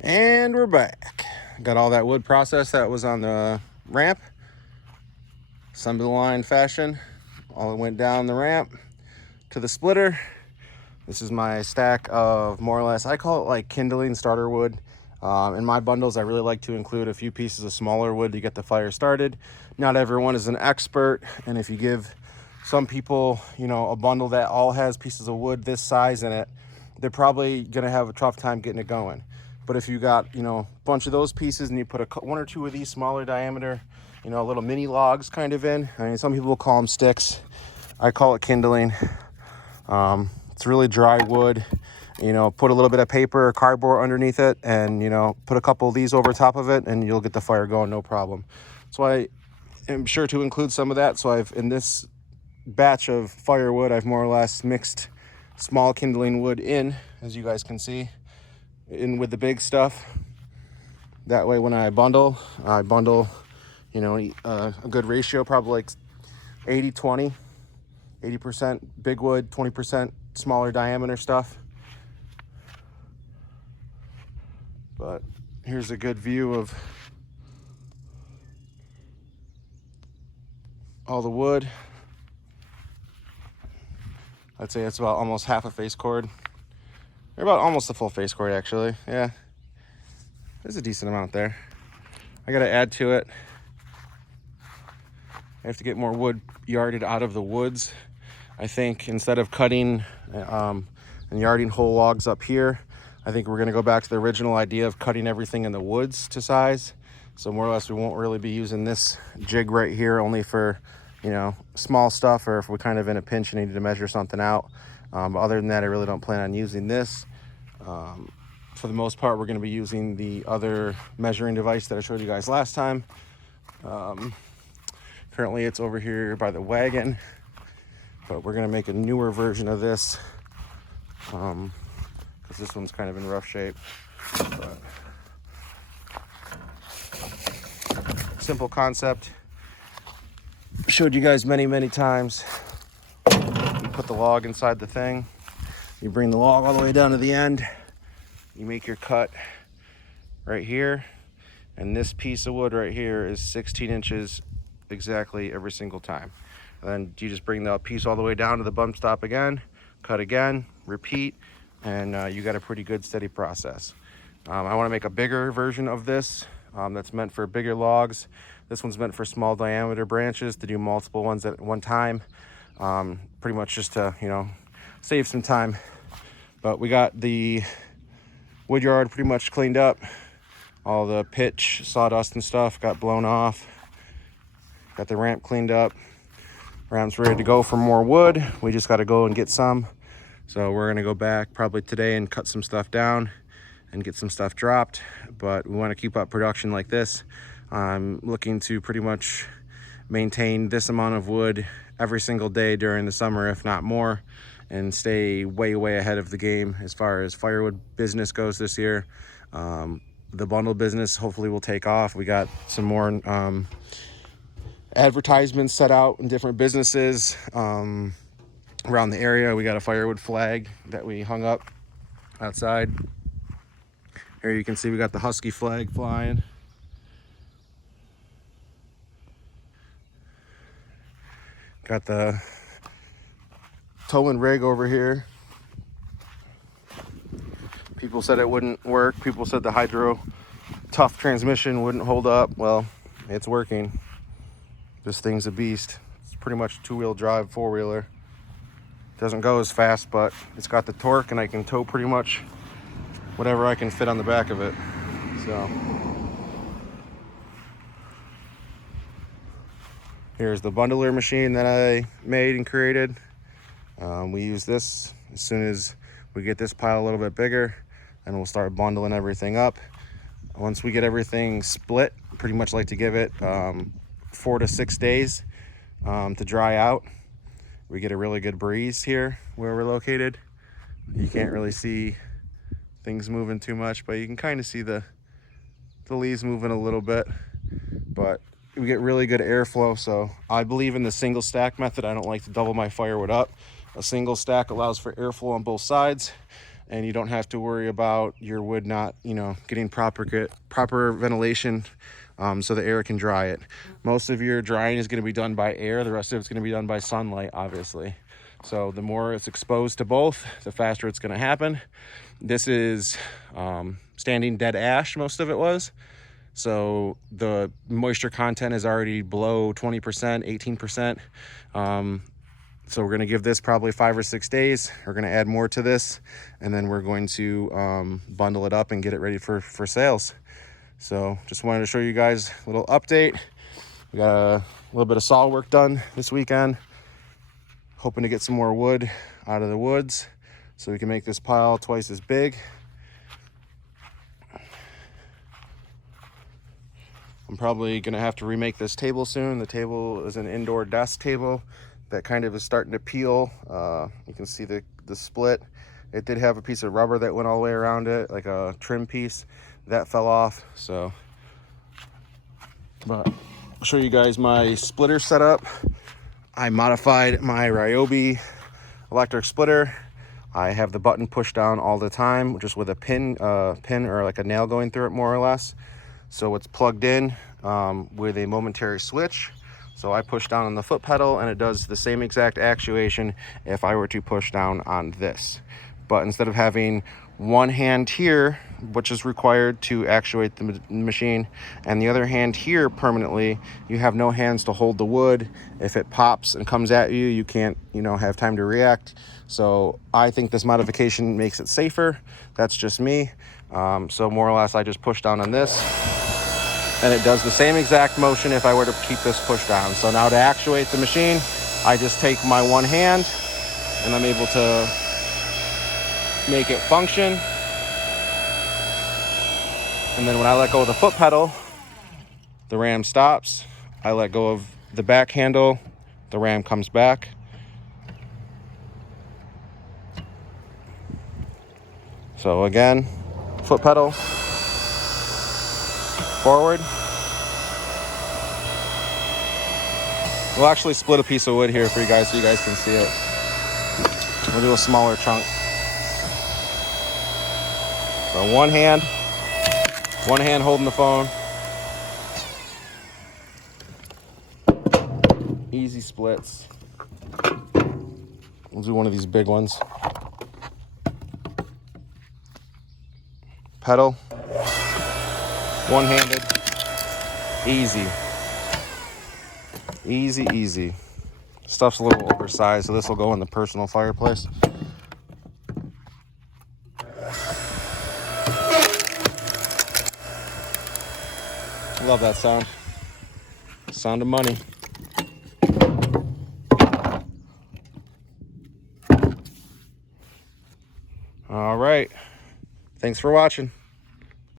And we're back. Got all that wood processed that was on the ramp. Assembly line fashion. All it went down the ramp to the splitter. This is my stack of more or less, I call it like kindling starter wood. In my bundles, I really like to include a few pieces of smaller wood to get the fire started. Not everyone is an expert, and if you give some people, a bundle that all has pieces of wood this size in it, they're probably gonna have a tough time getting it going. But if you got, a bunch of those pieces and you put one or two of these smaller diameter, little mini logs kind of in. I mean, some people call them sticks. I call it kindling. It's really dry wood. Put a little bit of paper or cardboard underneath it and, put a couple of these over top of it and you'll get the fire going, no problem. So I am sure to include some of that. So in this batch of firewood, I've more or less mixed small kindling wood in, as you guys can see, in with the big stuff. That way when I bundle, a good ratio, probably like 80-20, 80% big wood, 20% smaller diameter stuff. But here's a good view of all the wood. I'd say it's about almost half a face cord. Or about almost a full face cord, actually. Yeah, there's a decent amount there. I gotta add to it. I have to get more wood yarded out of the woods. I think instead of cutting and yarding whole logs up here, I think we're gonna go back to the original idea of cutting everything in the woods to size. So more or less we won't really be using this jig right here only for, small stuff, or if we're kind of in a pinch and need to measure something out. But other than that, I really don't plan on using this. For the most part, we're gonna be using the other measuring device that I showed you guys last time. Currently it's over here by the wagon, but we're gonna make a newer version of this because this one's kind of in rough shape. But simple concept. Showed you guys many times. You put the log inside the thing. You bring the log all the way down to the end. You make your cut right here. And this piece of wood right here is 16 inches exactly every single time. And then you just bring the piece all the way down to the bump stop again, cut again, repeat, and you got a pretty good steady process. I want to make a bigger version of this that's meant for bigger logs. This one's meant for small diameter branches to do multiple ones at one time. Pretty much just to, save some time. But we got the wood yard pretty much cleaned up. All the pitch, sawdust and stuff got blown off. Got the ramp cleaned up. Ramp's ready to go for more wood. We just got to go and get some. So we're gonna go back probably today and cut some stuff down and get some stuff dropped. But we want to keep up production like this. I'm looking to pretty much maintain this amount of wood every single day during the summer, if not more, and stay way ahead of the game as far as firewood business goes this year. The bundle business hopefully will take off. We got some more advertisements set out in different businesses around the area. We got a firewood flag that we hung up outside. Here you can see we got the Husky flag flying. Got the towing rig over here. People said it wouldn't work. People said the hydro tough transmission wouldn't hold up. Well, it's working. This thing's a beast. It's pretty much a two-wheel drive, four-wheeler. Doesn't go as fast, but it's got the torque and I can tow pretty much whatever I can fit on the back of it. So here's the bundler machine that I made and created. We use this as soon as we get this pile a little bit bigger, and we'll start bundling everything up. Once we get everything split, pretty much like to give it 4 to 6 days to dry out. We get a really good breeze here where we're located. You can't really see things moving too much, but you can kind of see the leaves moving a little bit. But we get really good airflow, so I believe in the single stack method. I don't like to double my firewood up. A single stack allows for airflow on both sides, and you don't have to worry about your wood not, you know, getting proper ventilation, so the air can dry it. Most of your drying is going to be done by air. The rest of it's going to be done by sunlight, obviously. So the more it's exposed to both, the faster it's going to happen. This is standing dead ash, most of it was. So the moisture content is already below 20%, 18%. So we're going to give this probably 5 or 6 days. We're going to add more to this, and then we're going to bundle it up and get it ready for sales. So just wanted to show you guys a little update. We got a little bit of saw work done this weekend. Hoping to get some more wood out of the woods so we can make this pile twice as big. I'm probably gonna have to remake this table soon. The table is an indoor desk table that kind of is starting to peel. You can see the split. It did have a piece of rubber that went all the way around it, like a trim piece. That fell off, so. But I'll show you guys my splitter setup. I modified my Ryobi electric splitter. I have the button pushed down all the time, just with a pin or like a nail going through it, more or less. So it's plugged in with a momentary switch. So I push down on the foot pedal and it does the same exact actuation if I were to push down on this. But instead of having one hand here, which is required to actuate the machine, and the other hand here permanently, you have no hands to hold the wood. If it pops and comes at you, you can't, you know, have time to react. So I think this modification makes it safer. That's just me. So more or less, I just push down on this, and it does the same exact motion if I were to keep this pushed down. So now to actuate the machine, I just take my one hand, and I'm able to make it function. And then when I let go of the foot pedal, the ram stops. I let go of the back handle, the ram comes back. So again, foot pedal, forward. We'll actually split a piece of wood here for you guys so you guys can see it. We'll do a smaller chunk. So one hand holding the phone. Easy splits. We'll do one of these big ones. Pedal. One-handed. Easy. Easy, easy. Stuff's a little oversized, so this will go in the personal fireplace. Love that sound. Sound of money. All right. Thanks for watching.